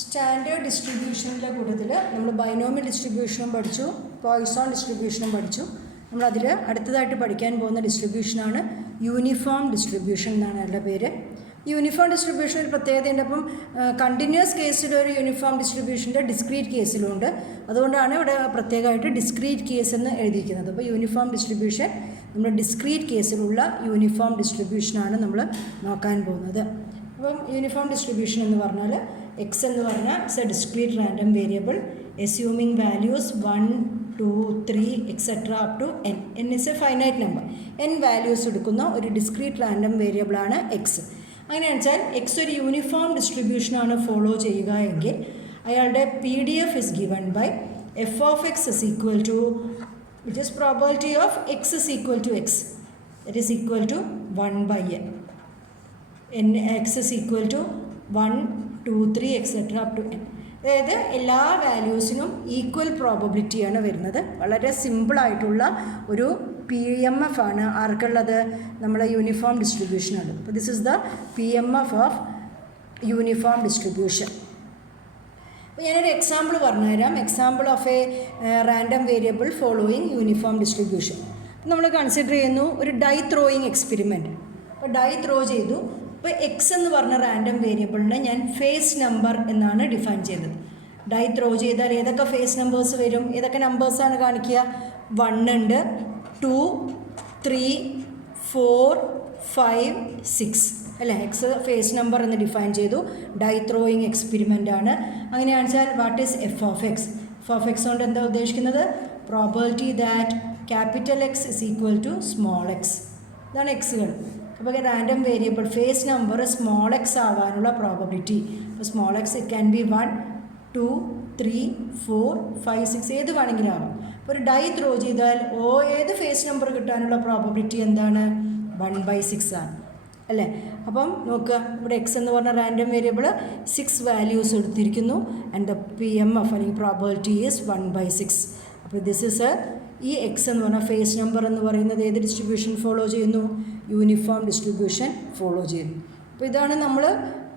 Standard ഡിസ്ട്രിബ്യൂഷനിലെ കൂട്ടത്തിൽ നമ്മൾ binomial ഡിസ്ട്രിബ്യൂഷനും പഠിച്ചു, പോയിസോൺ ഡിസ്ട്രിബ്യൂഷനും പഠിച്ചു. നമ്മളതിൽ അടുത്തതായിട്ട് പഠിക്കാൻ പോകുന്ന ഡിസ്ട്രിബ്യൂഷനാണ് യൂണിഫോം ഡിസ്ട്രിബ്യൂഷൻ എന്നാണ് അതിൻ്റെ പേര്. യൂണിഫോം ഡിസ്ട്രിബ്യൂഷൻ ഒരു പ്രത്യേകതയുണ്ട്. അപ്പം കണ്ടിന്യൂസ് കേസിലൊരു യൂണിഫോം ഡിസ്ട്രിബ്യൂഷൻ്റെ ഡിസ്ക്രീറ്റ് കേസിലുണ്ട്. അതുകൊണ്ടാണ് ഇവിടെ പ്രത്യേകമായിട്ട് ഡിസ്ക്രീറ്റ് കേസ് എന്ന് എഴുതിയിരിക്കുന്നത്. അപ്പോൾ യൂണിഫോം ഡിസ്ട്രിബ്യൂഷൻ നമ്മൾ ഡിസ്ക്രീറ്റ് കേസിലുള്ള യൂണിഫോം ഡിസ്ട്രിബ്യൂഷനാണ് നമ്മൾ നോക്കാൻ പോകുന്നത്. അപ്പം യൂണിഫോം ഡിസ്ട്രിബ്യൂഷൻ എന്ന് പറഞ്ഞാൽ എക്സ് എന്ന് പറഞ്ഞാൽ it's a discrete random variable assuming values 1, 2, 3 etcetera up to N. N is a finite number. N values എടുക്കുന്ന ഒരു ഡിസ്ക്രീറ്റ് റാൻഡം വേരിയബിളാണ് എക്സ്. അങ്ങനെയാണെന്ന് വെച്ചാൽ എക്സ് ഒരു യൂണിഫോം ഡിസ്ട്രിബ്യൂഷനാണ് ഫോളോ ചെയ്യുക എങ്കിൽ അയാളുടെ PDF is given by F of X is equal to which is probability of X is equal to X, that is equal to 1/n. N X is equal to 1, 2, 3 etcetera up to N. അതായത് എല്ലാ വാല്യൂസിനും equal പ്രോബബിലിറ്റിയാണ് വരുന്നത്. വളരെ സിമ്പിളായിട്ടുള്ള ഒരു PMF ആണ് ആർക്കുള്ളത്? നമ്മളെ uniform ഡിസ്ട്രിബ്യൂഷനാണ്. അപ്പോൾ this is the PMF of uniform distribution. അപ്പോൾ ഞാനൊരു എക്സാമ്പിൾ പറഞ്ഞുതരാം. Example of a random variable following uniform distribution. നമ്മൾ കൺസിഡർ ചെയ്യുന്നു ഒരു ഡൈ ത്രോയിങ് എക്സ്പെരിമെൻറ്റ്. അപ്പോൾ ഡൈ ത്രോ ചെയ്തു. അപ്പോൾ എക്സ് എന്ന് പറഞ്ഞ റാൻഡം വേരിയബിളിനെ ഞാൻ ഫേസ് നമ്പർ എന്നാണ് ഡിഫൈൻ ചെയ്തത്. ഡൈ ത്രോ ചെയ്താൽ ഏതൊക്കെ ഫേസ് നമ്പേഴ്സ് വരും? ഏതൊക്കെ നമ്പേഴ്സാണ് കാണിക്കുക? 1 ഉണ്ട്, 2, 3, 4, 5, 6 അല്ലേ? എക്സ് ഫേസ് നമ്പർ എന്ന് ഡിഫൈൻ ചെയ്തു. ഡൈ ത്രോയിങ് എക്സ്പെരിമെൻ്റ് ആണ്. അങ്ങനെയാണെന്ന് വെച്ചാൽ what is F of X? F of X കൊണ്ട് എന്താ ഉദ്ദേശിക്കുന്നത്? Probability that capital X is equal to small X. ഇതാണ് എക്സുകൾ. അപ്പോൾ random variable face number small X ആവാനുള്ള പ്രോബബിലിറ്റി. അപ്പോൾ small X it can be 1, 2, 3, 4, 5, 6 ഏത് വേണമെങ്കിലും ആവാം. അപ്പോൾ ഒരു ഡൈ ത്രോ ചെയ്താൽ ഏത് ഫേസ് നമ്പർ കിട്ടാനുള്ള പ്രോബബിലിറ്റി എന്താണ്? 1/6 ആണ് അല്ലേ? അപ്പം നോക്കുക, ഇവിടെ എക്സ് എന്ന് പറഞ്ഞ റാൻഡം വേരിയബിൾ 6 വാല്യൂസ് എടുത്തിരിക്കുന്നു. ആൻഡ് ദ PMF അല്ലെങ്കിൽ പ്രോബബിലിറ്റി ഈസ് 1/6. അപ്പോൾ ദിസ് ഇസ് ഈ എക്സ് എന്ന് പറഞ്ഞാൽ ഫേസ് നമ്പർ എന്ന് പറയുന്നത് ഏത് ഡിസ്ട്രിബ്യൂഷൻ ഫോളോ ചെയ്യുന്നു? യൂണിഫോം ഡിസ്ട്രിബ്യൂഷൻ ഫോളോ ചെയ്യുന്നു. അപ്പോൾ ഇതാണ് നമ്മൾ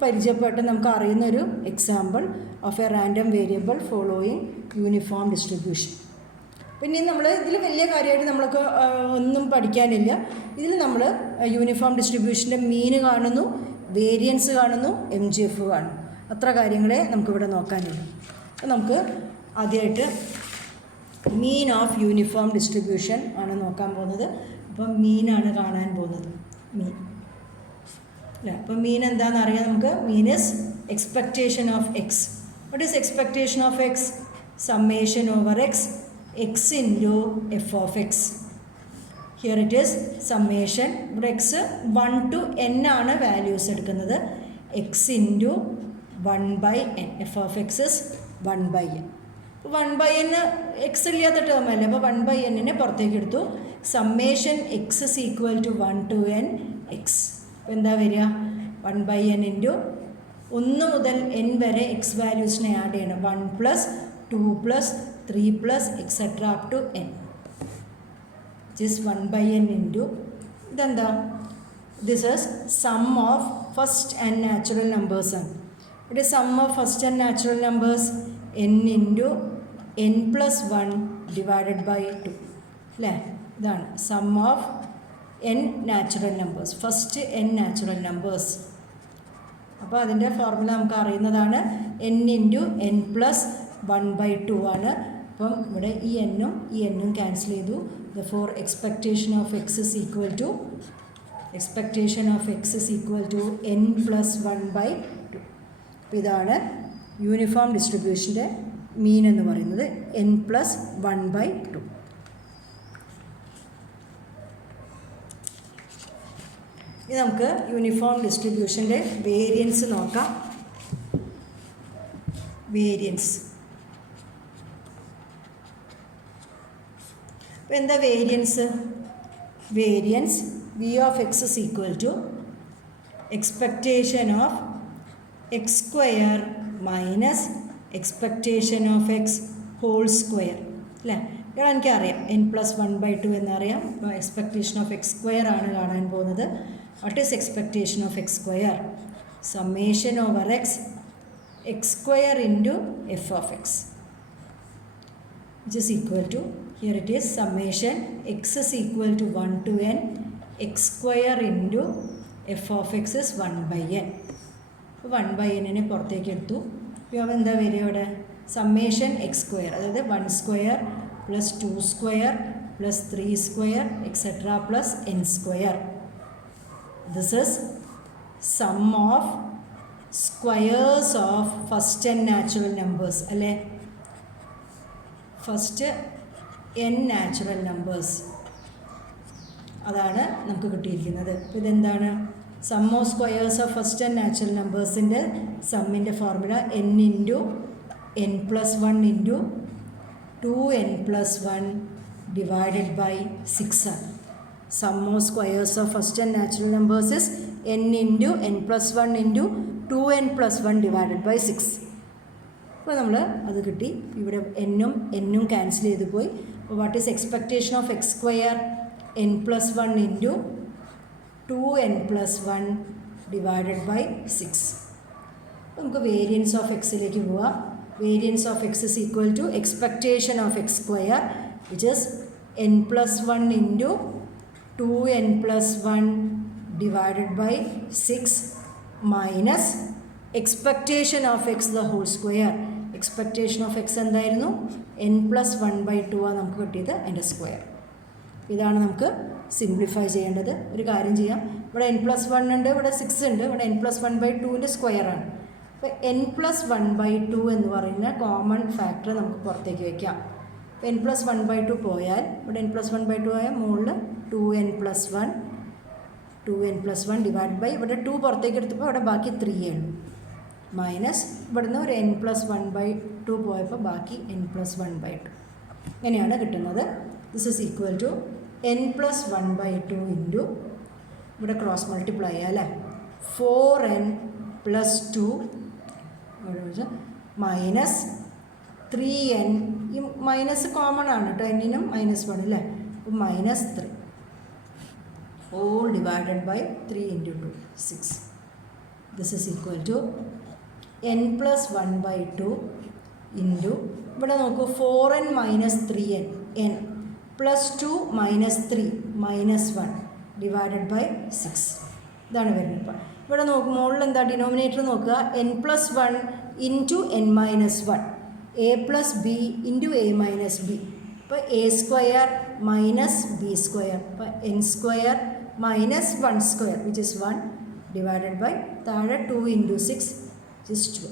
പരിചയപ്പെട്ട് നമുക്ക് അറിയുന്നൊരു example of a random variable following uniform distribution. പിന്നെ നമ്മൾ ഇതിൽ വലിയ കാര്യമായിട്ട് നമ്മൾക്ക് ഒന്നും പഠിക്കാനില്ല. ഇതിൽ നമ്മൾ യൂണിഫോം ഡിസ്ട്രിബ്യൂഷൻ്റെ മീന് കാണുന്നു, വേരിയൻസ് കാണുന്നു, MGF കാണുന്നു. അത്ര കാര്യങ്ങളെ നമുക്കിവിടെ നോക്കാനുള്ളൂ. അപ്പോൾ നമുക്ക് ആദ്യമായിട്ട് മീൻ ഓഫ് യൂണിഫോം ഡിസ്ട്രിബ്യൂഷൻ ആണ് നോക്കാൻ പോകുന്നത്. അപ്പം മീനാണ് കാണാൻ പോകുന്നത്. മീൻ അല്ല, അപ്പം മീൻ എന്താണെന്ന് അറിയാം നമുക്ക്. Mean is expectation of X. What is expectation of X? Summation over X, X into F of X. Here it is summation. ഇവിടെ എക്സ് 1 to n ആണ് വാല്യൂസ് എടുക്കുന്നത്. X into 1/n. F of X is 1/n. 1/n X ഇല്ലാത്ത term അല്ലേ? അപ്പോൾ 1/n പുറത്തേക്ക് എടുത്തു. Summation X is equal to 1 to n X. അപ്പോൾ എന്താ വരിക? 1/n ഇൻറ്റു 1 മുതൽ n വരെ എക്സ് വാല്യൂസിനെ ആഡ് ചെയ്യണം. 1 + 2 + 3 + etcetera up to n. Just 1/n into ഇതെന്താ? This is sum of first and natural numbers ആണ്. ഇവിടെ sum of first and natural numbers n into n + 1 divided by 2 അല്ലേ? ഇതാണ് sum of n natural numbers, first n natural numbers. അപ്പോൾ അതിൻ്റെ formula നമുക്ക് അറിയുന്നതാണ്. n into n + 1/2 ആണ്. അപ്പം ഇവിടെ ഈ എന്നും ഈ എന്നും ക്യാൻസൽ ചെയ്തു. Therefore expectation of X is equal to n + 1/2. അപ്പോൾ ഇതാണ് യൂണിഫോം ഡിസ്ട്രിബ്യൂഷൻ്റെ മീൻ എന്ന് പറയുന്നത്, n + 1/2. ഇനി നമുക്ക് യൂണിഫോം ഡിസ്ട്രിബ്യൂഷൻ്റെ വേരിയൻസ് നോക്കാം. വേരിയൻസ്. അപ്പോൾ എന്താ variance? Variance V of x is equal to expectation of x square minus expectation of x whole square അല്ലേ? ഇവിടെ എനിക്കറിയാം n + 1/2 എന്നറിയാം. അപ്പോൾ എക്സ്പെക്റ്റേഷൻ ഓഫ് എക്സ് സ്ക്വയർ ആണ് കാണാൻ പോകുന്നത്. What is expectation of X square? Summation over X x square into f of x, which is equal to, here it is summation x is equal to 1 to n x square into f of x is 1 by n. 1 by n നെ പുറത്തേക്ക് എടുത്തു. അപ്പോൾ എന്താ വരിക ഇവിടെ? Summation X square, അതായത് 1 square plus 2 square plus 3 square etcetera plus n square. This is sum of squares of first n natural numbers അല്ലേ? First n natural numbers അതാണ് നമുക്ക് കിട്ടിയിരിക്കുന്നത്. അപ്പോൾ ഇതെന്താണ്? Sum of squares of first n natural നമ്പേഴ്സിൻ്റെ സമ്മിൻ്റെ formula n into n plus 1 into 2n plus 1 divided by 6 ആണ്. Sum of squares of first n natural numbers is n into n plus 1 into 2n plus 1 divided by 6. അപ്പോൾ നമ്മൾ അത് കിട്ടി. ഇവിടെ എന്നും cancel ചെയ്ത് പോയി. അപ്പോൾ what is expectation of X square? n plus 1 into 2n plus 1 divided by 6. നമുക്ക് വേരിയൻസ് ഓഫ് എക്സിലേക്ക് പോവാം. Variance of X is equal to expectation of X square which is n plus 1 into 2n plus 1 divided by 6 minus expectation of X the whole square. Expectation of X എന്തായിരുന്നു? n plus 1 by 2 ആണ് നമുക്ക് കിട്ടിയത്, അതിൻ്റെ square. ഇതാണ് നമുക്ക് simplify ചെയ്യേണ്ടത്. ഒരു കാര്യം ചെയ്യാം, ഇവിടെ n പ്ലസ് 1 ഉണ്ട്, ഇവിടെ 6 ഉണ്ട്, ഇവിടെ n പ്ലസ് 1 ബൈ 2ൻ്റെ സ്ക്വയറാണ്. അപ്പോൾ n പ്ലസ് 1 ബൈ 2 എന്ന് പറയുന്ന കോമൺ ഫാക്ടർ നമുക്ക് പുറത്തേക്ക് വയ്ക്കാം. അപ്പോൾ n പ്ലസ് 1 ബൈ 2 പോയാൽ ഇവിടെ n പ്ലസ് 1 ബൈ 2 ആയാൽ മുകളിൽ 2n പ്ലസ് 1 ഡിവൈഡ് ബൈ ഇവിടെ 2 പുറത്തേക്ക് എടുത്തപ്പോൾ ഇവിടെ ബാക്കി 3 ആണ് മൈനസ് ഇവിടുന്ന് ഒരു n പ്ലസ് 1 ബൈ 2 പോയപ്പോൾ ബാക്കി n പ്ലസ് 1 ബൈ 2 ഇങ്ങനെയാണ് കിട്ടുന്നത്. This is equal to n plus 1 by 2 into ഇവിടെ ക്രോസ് മൾട്ടിപ്ലൈ ചെയ്യാം അല്ലേ, 4n പ്ലസ് 2 മൈനസ് 3n. ഈ മൈനസ് കോമൺ ആണ് കേട്ടോ, എന്നിനും -1 അല്ലേ, അപ്പോൾ -3 all divided by 3 into 2 6. This is equal to n plus 1 by 2 into ഇവിടെ നോക്കൂ 4n minus 3n n plus 2 minus 3 minus 1 divided by 6. ഇതാണ് വരുന്നത്. ഇപ്പോൾ ഇവിടെ നോക്കും മുകളിൽ എന്താ ഡിനോമിനേറ്റർ നോക്കുക, n plus 1 into n minus 1 a plus b into a minus b. അപ്പോൾ a square minus B square, അപ്പോൾ n square minus 1 square which is 1 divided by താഴെ 2 ഇൻറ്റു 6 വിച്ച് ഇസ് 2.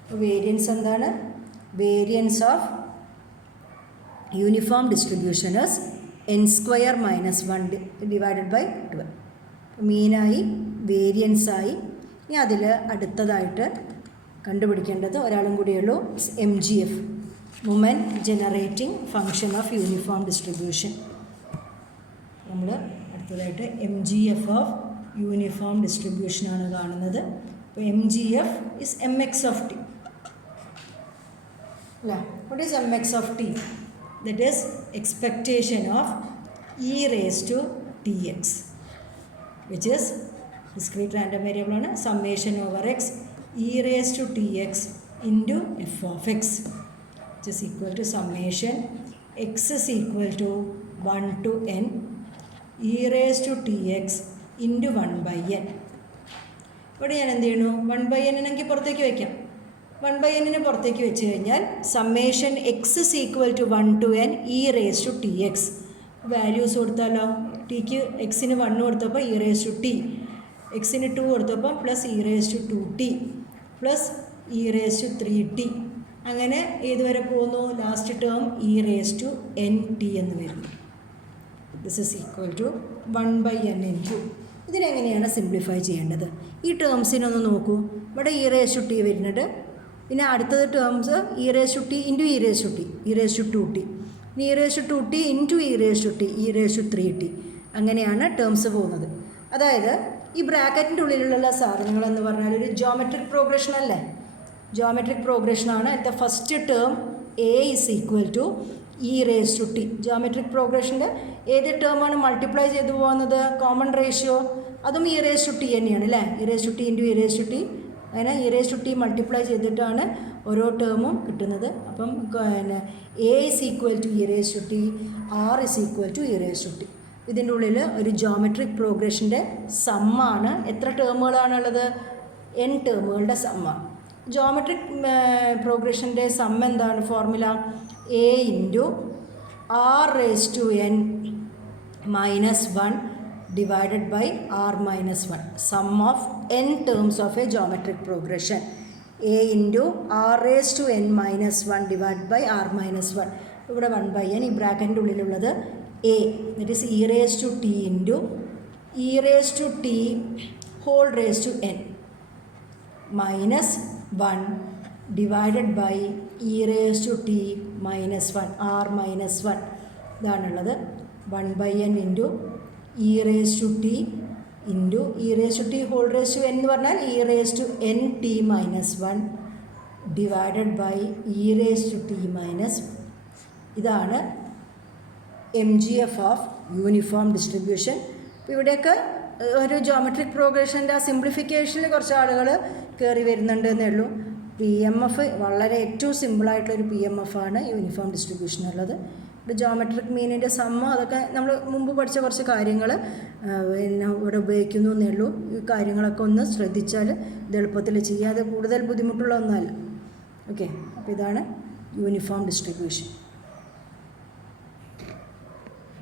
അപ്പോൾ വേരിയൻസ് എന്താണ്? Variance of uniform distribution is n square minus 1 divided by 12. മീനായി വേരിയൻസായി. ഇനി അതിൽ അടുത്തതായിട്ട് കണ്ടുപിടിക്കേണ്ടത് ഒരാളും കൂടിയുള്ളൂ, MGF, moment generating function of uniform distribution. നമ്മൾ അടുത്തതായിട്ട് MGF ഓഫ് യൂണിഫോം ഡിസ്ട്രിബ്യൂഷനാണ് കാണുന്നത്. അപ്പോൾ MGF is mx of t അല്ല. What is mx of t? That is expectation of e raise to tx which is discrete random variable ആണ്. Summation over x e raise to tx into f of x which is equal to summation x is equal to 1 to n e raised to tx into 1 by n. ഇവിടെ ഞാൻ എന്ത് ചെയ്യണു? 1 by n എനിക്ക് പുറത്തേക്ക് വയ്ക്കാം. 1 by n പുറത്തേക്ക് വെച്ച് കഴിഞ്ഞാൽ summation x is equal to 1 to n e raised to tx. Values കൊടുത്താലോ, ടിക്ക് എക്സിന് 1 കൊടുത്തപ്പോൾ e raised to t, എക്സിന് 2 കൊടുത്തപ്പോൾ plus e raised to 2t plus e raised to 3t. അങ്ങനെ ഏതുവരെ പോകുന്നു? Last term e raised to nt എന്ന് വരുന്നു. This is equal to 1 by n into. ഇതിനെങ്ങനെയാണ് സിംപ്ലിഫൈ ചെയ്യേണ്ടത്? ഈ ടേംസിനൊന്ന് നോക്കൂ. ഇവിടെ e raised to t വരുന്നുണ്ട്, പിന്നെ അടുത്തത് terms e raised to t into e raised to t, e raised to 2t, ഇനി e raised to 2t into e raised to t, e raised to 3t. അങ്ങനെയാണ് terms പോകുന്നത്. അതായത് ഈ ബ്രാക്കറ്റിൻ്റെ ഉള്ളിലുള്ള സാധനങ്ങളെന്ന് പറഞ്ഞാൽ ഒരു ജോമെട്രിക് പ്രോഗ്രഷൻ അല്ലേ? ജോമെട്രിക് പ്രോഗ്രഷനാണ്. അതിൻ്റെ first term A is equal to E raise to T. Geometric പ്രോഗ്രഷൻ്റെ ഏത് ടേമാണ് മൾട്ടിപ്ലൈ ചെയ്തു പോകുന്നത്? കോമൺ റേഷ്യോ, അതും ഇ റേസ് ടു ടി തന്നെയാണ് അല്ലേ? E raise to T into E raise to T അങ്ങനെ e⁻t മൾട്ടിപ്ലൈ ചെയ്തിട്ടാണ് ഓരോ ടേമും കിട്ടുന്നത്. അപ്പം പിന്നെ a is equal to e⁻t, r is equal to e⁻t. ഇതിൻ്റെ ഉള്ളിൽ ഒരു ജോമെട്രിക് പ്രോഗ്രഷൻ്റെ സമ്മാണ്. എത്ര ടേമുകളാണുള്ളത്? n ടേമുകളുടെ സമ്മാണ്. ജോമെട്രിക് പ്രോഗ്രഷൻ്റെ സം എന്താണ്? Formula a into r raise to n minus 1 divided by r minus 1, sum of n terms of a geometric progression. a into r raised to n minus 1 divided by r minus 1. ഇവിടെ 1 by n ഈ ബ്രാക്കറ്റിൻ്റെ ഉള്ളിലുള്ളത് a, that is e raised to t into e raised to t whole raised to n minus 1 divided by e raised to t minus 1 r minus 1. ഇതാണുള്ളത് 1 by n into e raised to t into e raised to t whole raised to n എന്ന് പറഞ്ഞാൽ e raised to n t minus 1 divided by e raised to t minus 1. ഇതാണ് MGF of uniform distribution. ഇപ്പോൾ ഇവിടെയൊക്കെ ഒരു geometric പ്രോഗ്രഷൻ്റെ ആ സിംപ്ലിഫിക്കേഷനിൽ കുറച്ച് ആളുകൾ കയറി വരുന്നുണ്ടെന്നേ ഉള്ളൂ. PMF വളരെ ഏറ്റവും സിമ്പിളായിട്ടുള്ളൊരു PMF ആണ് യൂണിഫോം ഡിസ്ട്രിബ്യൂഷൻ ഉള്ളത്. ഇവിടെ ജോമെട്രിക് മീനിൻ്റെ സമ്മ അതൊക്കെ നമ്മൾ മുമ്പ് പഠിച്ച കുറച്ച് കാര്യങ്ങൾ പിന്നെ ഇവിടെ ഉപയോഗിക്കുന്നു എന്നേ ഉള്ളൂ. ഈ കാര്യങ്ങളൊക്കെ ഒന്ന് ശ്രദ്ധിച്ചാൽ ഇത് എളുപ്പത്തിൽ ചെയ്യാതെ കൂടുതൽ ബുദ്ധിമുട്ടുള്ള ഒന്നല്ല. ഓക്കെ, അപ്പോൾ ഇതാണ് യൂണിഫോം ഡിസ്ട്രിബ്യൂഷൻ.